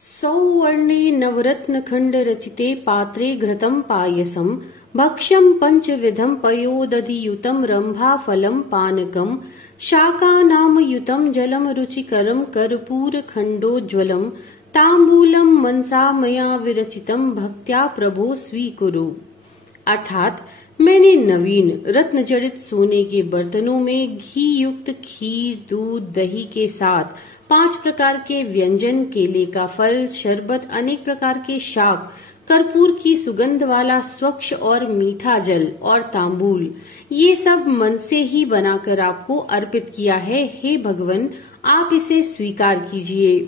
सौवर्णे नवरत्नखण्ड रचिते पात्रे घृतं पायसं भक्ष्यं पञ्चविधं पयोदधियुतं रम्भाफलं पानकं शाकानामयुतं जलं रुचिकरं कर्पूरखण्डोज्ज्वलं ताम्बूलं मनसा मया विरचितं भक्त्या प्रभो स्वीकुरु। अर्थात मैंने नवीन रत्न जड़ित सोने के बर्तनों में घी युक्त खीर, दूध, दही के साथ 5 प्रकार के व्यंजन, केले का फल, शरबत, अनेक प्रकार के शाक, कर्पूर की सुगंध वाला स्वच्छ और मीठा जल और तांबूल, ये सब मन से ही बनाकर आपको अर्पित किया है। हे भगवान, आप इसे स्वीकार कीजिए।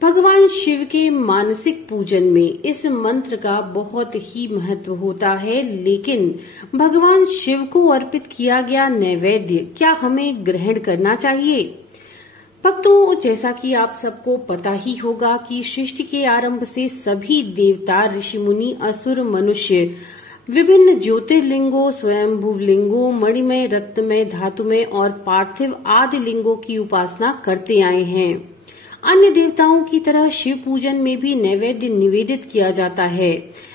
भगवान शिव के मानसिक पूजन में इस मंत्र का बहुत ही महत्व होता है, लेकिन भगवान शिव को अर्पित किया गया नैवेद्य क्या हमें ग्रहण करना चाहिए? भक्तों, जैसा कि आप सबको पता ही होगा कि सृष्टि के आरंभ से सभी देवता, ऋषि मुनि, असुर, मनुष्य विभिन्न ज्योतिर्लिंगों, स्वयंभू लिंगों, मणिमय, रत्नमय, धातुमय और पार्थिव आदि लिंगों की उपासना करते आए हैं। अन्य देवताओं की तरह शिव पूजन में भी नैवेद्य निवेदित किया जाता है,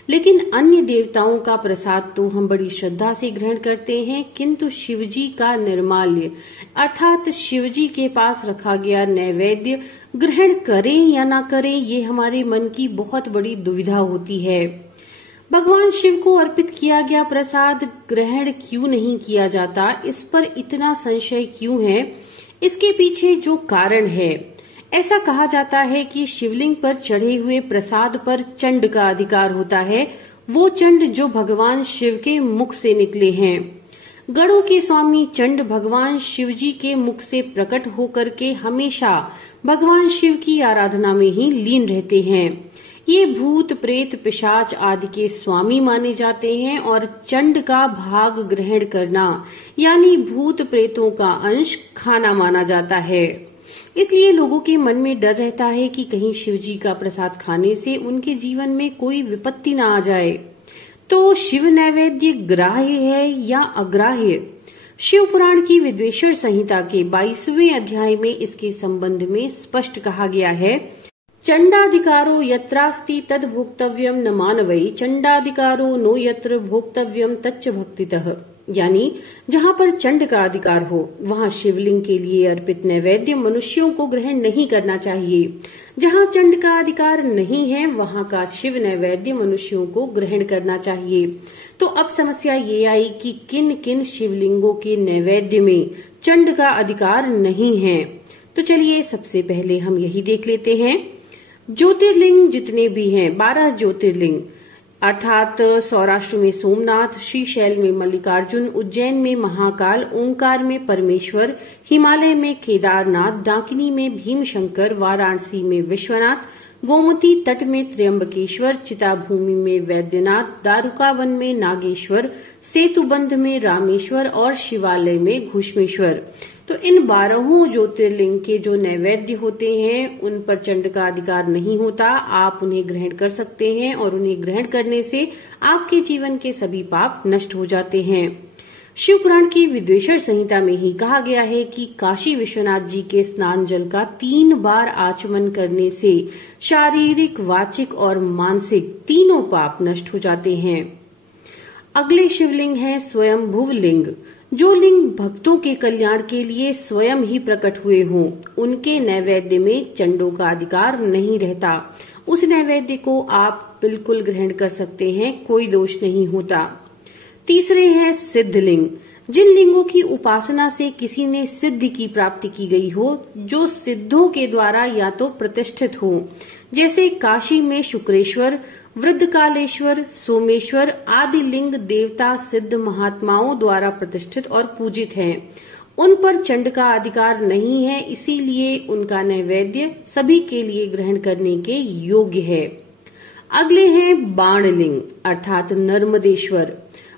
लेकिन अन्य देवताओं का प्रसाद तो हम बड़ी श्रद्धा से ग्रहण करते हैं, किंतु शिवजी का निर्माल्य अर्थात शिवजी के पास रखा गया नैवेद्य ग्रहण करें या ना करें, ये हमारे मन की बहुत बड़ी दुविधा होती है। भगवान शिव को अर्पित किया गया प्रसाद ग्रहण क्यों नहीं किया जाता, इस पर इतना संशय क्यों है? इसके पीछे जो कारण है, ऐसा कहा जाता है कि शिवलिंग पर चढ़े हुए प्रसाद पर चंड का अधिकार होता है, वो चंड जो भगवान शिव के मुख से निकले हैं। गणों के स्वामी चंड भगवान शिवजी के मुख से प्रकट होकर के हमेशा भगवान शिव की आराधना में ही लीन रहते हैं। ये भूत, प्रेत, पिशाच आदि के स्वामी माने जाते हैं और चंड का भाग ग्रहण करना यानी भूत प्रेतों का अंश खाना माना जाता है। इसलिए लोगों के मन में डर रहता है कि कहीं शिवजी का प्रसाद खाने से उनके जीवन में कोई विपत्ति न आ जाए। तो शिव नैवेद्य ग्राह्य है या अग्राह्य? शिव पुराण की विद्वेश्वर संहिता के 22वें अध्याय में इसके संबंध में स्पष्ट कहा गया है, चंडाधिकारो यत्रास्ति तद भोक्तव्यम न मानवै, चंडाधिकारो नो यत्र भोक्तव्यम तच्च भक्तितः। यानी जहाँ पर चंड का अधिकार हो वहाँ शिवलिंग के लिए अर्पित नैवेद्य मनुष्यों को ग्रहण नहीं करना चाहिए। जहाँ चंड का अधिकार नहीं है वहाँ का शिव नैवेद्य मनुष्यों को ग्रहण करना चाहिए। तो अब समस्या ये आई कि किन किन शिवलिंगों के नैवेद्य में चंड का अधिकार नहीं है। तो चलिए सबसे पहले हम यही देख लेते हैं। ज्योतिर्लिंग जितने भी हैं, 12 ज्योतिर्लिंग अर्थात सौराष्ट्र में सोमनाथ, श्रीशैल में मल्लिकार्जुन, उज्जैन में महाकाल, ओंकार में परमेश्वर, हिमालय में केदारनाथ, डाकिनी में भीमशंकर, वाराणसी में विश्वनाथ, गोमती तट में त्र्यंबकेश्वर, चिताभूमि में वैद्यनाथ, दारुकावन में नागेश्वर, सेतुबंध में रामेश्वर और शिवालय में घुश्मेश्वर। तो इन 12 ज्योतिर्लिंग के जो नैवेद्य होते हैं उन पर चंड का अधिकार नहीं होता। आप उन्हें ग्रहण कर सकते हैं और उन्हें ग्रहण करने से आपके जीवन के सभी पाप नष्ट हो जाते हैं। शिव पुराण की विद्वेश्वर संहिता में ही कहा गया है कि काशी विश्वनाथ जी के स्नान जल का 3 बार आचमन करने से शारीरिक, वाचिक और मानसिक तीनों पाप नष्ट हो जाते हैं। अगले शिवलिंग है स्वयंभू लिंग। जो लिंग भक्तों के कल्याण के लिए स्वयं ही प्रकट हुए हों, उनके नैवेद्य में चंडों का अधिकार नहीं रहता। उस नैवेद्य को आप बिल्कुल ग्रहण कर सकते हैं, कोई दोष नहीं होता। तीसरे हैं सिद्धलिंग। जिन लिंगों की उपासना से किसी ने सिद्धि की प्राप्ति की गई हो, जो सिद्धों के द्वारा या तो प्रतिष्ठित हो, जैसे काशी में शुक्रेश्वर, वृद्धकालेश्वर, सोमेश्वर आदि लिंग देवता सिद्ध महात्माओं द्वारा प्रतिष्ठित और पूजित हैं। उन पर चंड का अधिकार नहीं है, इसीलिए उनका नैवेद्य सभी के लिए ग्रहण करने के योग्य है। अगले हैं बाणलिंग अर्थात नर्मदेश्वर।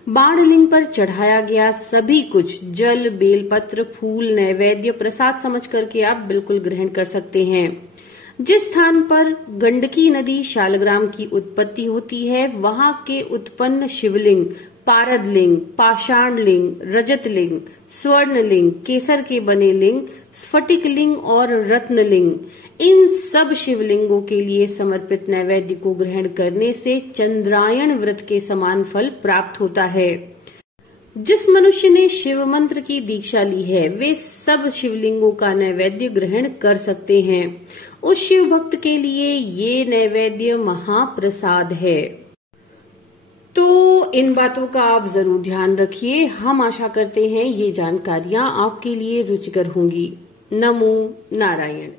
बाणलिंग पर चढ़ाया गया सभी कुछ जल, बेलपत्र, फूल, नैवेद्य प्रसाद समझ करके आप बिल्कुल ग्रहण कर सकते हैं। जिस स्थान पर गंडकी नदी शालग्राम की उत्पत्ति होती है, वहां के उत्पन्न शिवलिंग पारद लिंग, पाषाण लिंग, रजत लिंग, स्वर्ण लिंग, केसर के बने लिंग, स्फटिकलिंग और रत्नलिंग, इन सब शिवलिंगों के लिए समर्पित नैवेद्य को ग्रहण करने से चंद्रायण व्रत के समान फल प्राप्त होता है। जिस मनुष्य ने शिव मंत्र की दीक्षा ली है वे सब शिवलिंगों का नैवेद्य ग्रहण कर सकते हैं। उस शिव भक्त के लिए ये नैवेद्य महाप्रसाद है। तो इन बातों का आप जरूर ध्यान रखिए। हम आशा करते हैं ये जानकारियां आपके लिए रुचिकर होंगी। नमो नारायण।